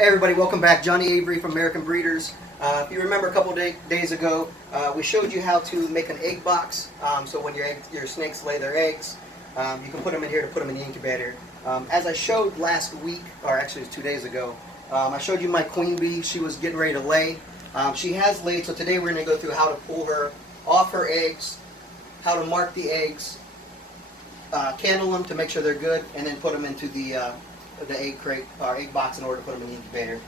Hey everybody, welcome back. Johnny Avery from American Breeders. If you remember a couple days ago, we showed you how to make an egg box. So when your snakes lay their eggs, you can put them in here to put them in the incubator. As I showed last week, or actually it was 2 days ago, I showed you my queen bee. She was getting ready to lay. She has laid, so today we're going to go through how to pull her off her eggs, how to mark the eggs, candle them to make sure they're good, and then put them into the egg crate or egg box in order to put them in the incubator.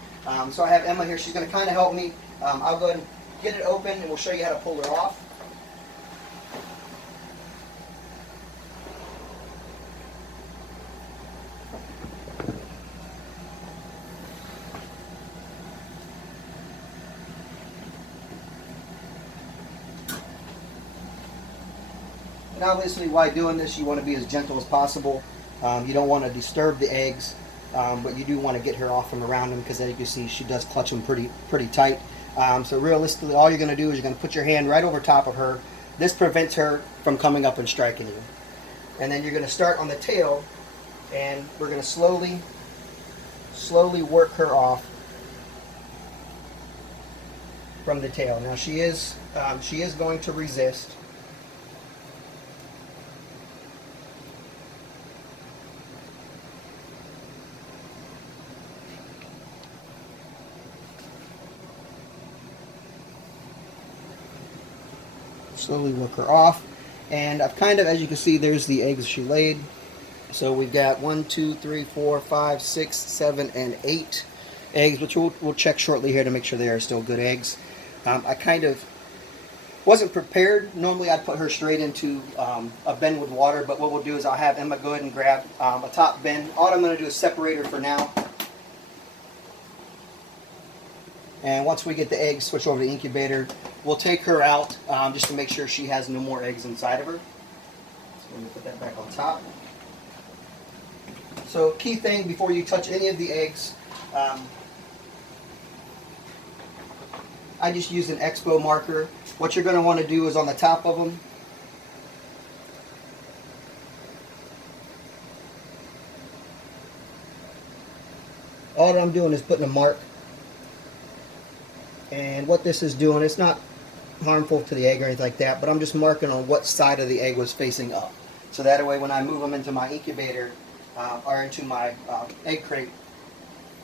So I have Emma here. She's going to kind of help me. I'll go ahead and get it open, and we'll show you how to pull her off. And obviously, while doing this, you want to be as gentle as possible. You don't want to disturb the eggs, but you do want to get her off from around them because, as you can see, she does clutch them pretty tight. So realistically, all you're going to do is you're going to put your hand right over top of her. This prevents her from coming up and striking you. And then you're going to start on the tail, and we're going to slowly work her off from the tail. Now she is going to resist. Slowly work her off, and I've kind of, as you can see, there's the eggs she laid. So we've got 1, 2, 3, 4, 5, 6, 7, and 8 eggs, which we'll check shortly here to make sure they are still good eggs. I kind of wasn't prepared. Normally I'd put her straight into a bin with water, but what we'll do is I'll have Emma go ahead and grab a top bin. All I'm going to do is separate her for now. And once we get the eggs switched over to the incubator, we'll take her out just to make sure she has no more eggs inside of her. So let me put that back on top. So key thing before you touch any of the eggs, I just use an Expo marker. What you're going to want to do is on the top of them, all I'm doing is putting a mark. And what this is doing, it's not harmful to the egg or anything like that, but I'm just marking on what side of the egg was facing up. So that way when I move them into my incubator or into my egg crate,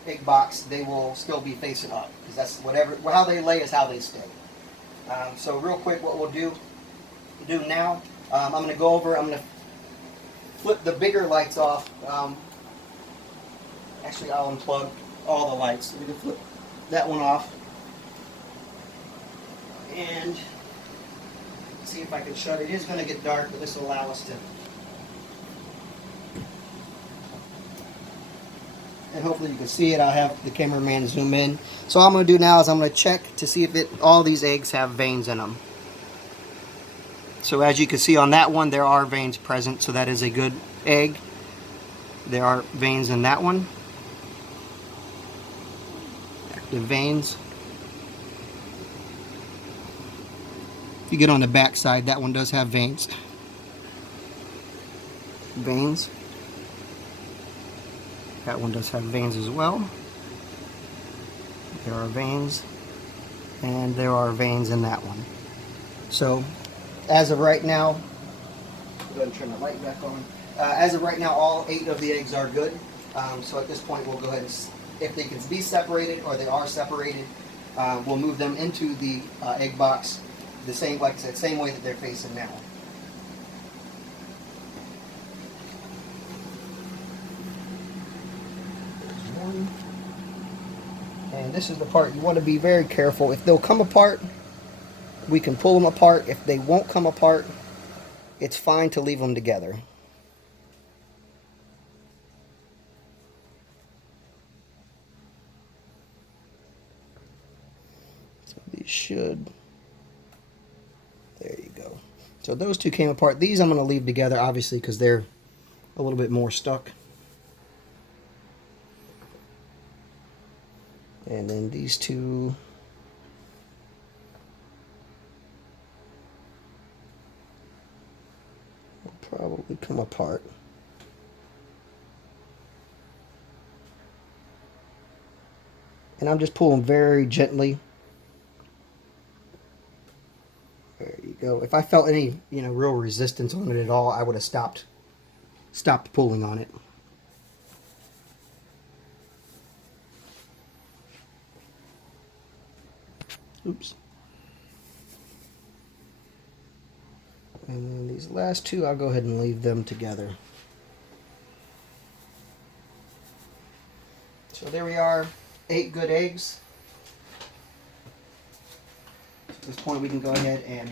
egg box, they will still be facing up. Because that's how they lay is how they stay. So real quick, what we'll do now, I'm going to go over, I'm going to flip the bigger lights off. Actually, I'll unplug all the lights. We can flip that one off. And see if I can shut it. It is going to get dark, but this will allow us to. And hopefully you can see it. I'll have the cameraman zoom in. So all I'm going to do now is I'm going to check to see if all these eggs have veins in them. So as you can see on that one, there are veins present, so that is a good egg. There are veins in that one. Active veins. If you get on the back side, that one does have veins. Veins. That one does have veins as well. There are veins. And there are veins in that one. So, as of right now, go ahead and turn the light back on. As of right now, all 8 of the eggs are good. So at this point, we'll go ahead and, if they can be separated or they are separated, we'll move them into the egg box. The same, like I said, same way that they're facing now. There's one. And this is the part you want to be very careful. If they'll come apart, we can pull them apart. If they won't come apart, it's fine to leave them together. So these should. There you go. So those two came apart. These I'm going to leave together, obviously, because they're a little bit more stuck. And then these two will probably come apart. And I'm just pulling very gently. There you go. If I felt any, real resistance on it at all, I would have stopped pulling on it. Oops. And then these last two, I'll go ahead and leave them together. So there we are, 8 good eggs. So at this point, we can go ahead and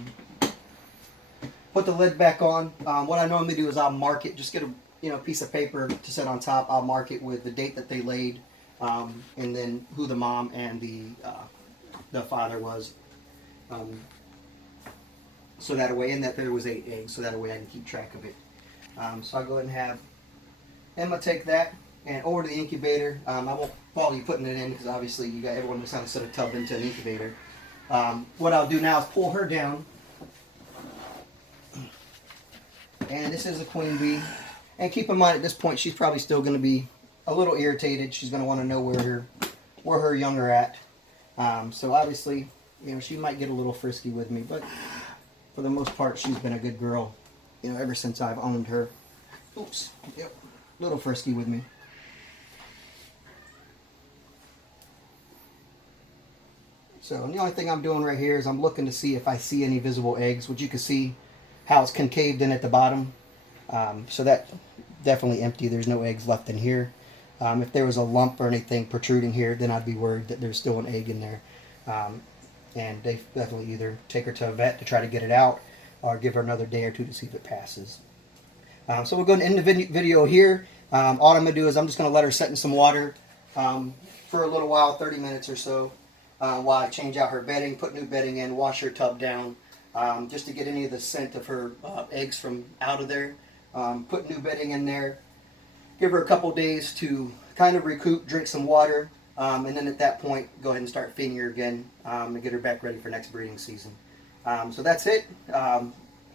put the lid back on. What I normally do is I'll mark it, just get a piece of paper to set on top. I'll mark it with the date that they laid, and then who the mom and the father was. So that way, and that there was 8 eggs, so that way I can keep track of it. So I'll go ahead and have Emma take that and over to the incubator. I won't follow you putting it in because obviously you got everyone who's trying to set a tub into an incubator. What I'll do now is pull her down. And this is a queen bee. And keep in mind at this point she's probably still going to be a little irritated. She's going to want to know where her young are at. So obviously, she might get a little frisky with me, but for the most part, she's been a good girl, ever since I've owned her. Oops, yep, a little frisky with me. So the only thing I'm doing right here is I'm looking to see if I see any visible eggs, which you can see how it's concaved in at the bottom. So that definitely empty. There's no eggs left in here. If there was a lump or anything protruding here, then I'd be worried that there's still an egg in there. And they definitely either take her to a vet to try to get it out or give her another day or two to see if it passes. So we're going to end the video here. All I'm going to do is I'm just going to let her set in some water for a little while, 30 minutes or so, while I change out her bedding, put new bedding in, wash her tub down, just to get any of the scent of her eggs from out of there. Put new bedding in there. Give her a couple days to kind of recoup, drink some water. And then at that point, go ahead and start feeding her again and get her back ready for next breeding season. So that's it.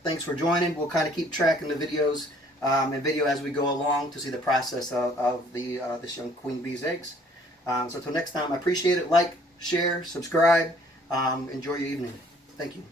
Thanks for joining. We'll kind of keep tracking the videos and video as we go along to see the process of this young queen bee's eggs. So until next time, I appreciate it. Like, share, subscribe. Enjoy your evening. Thank you.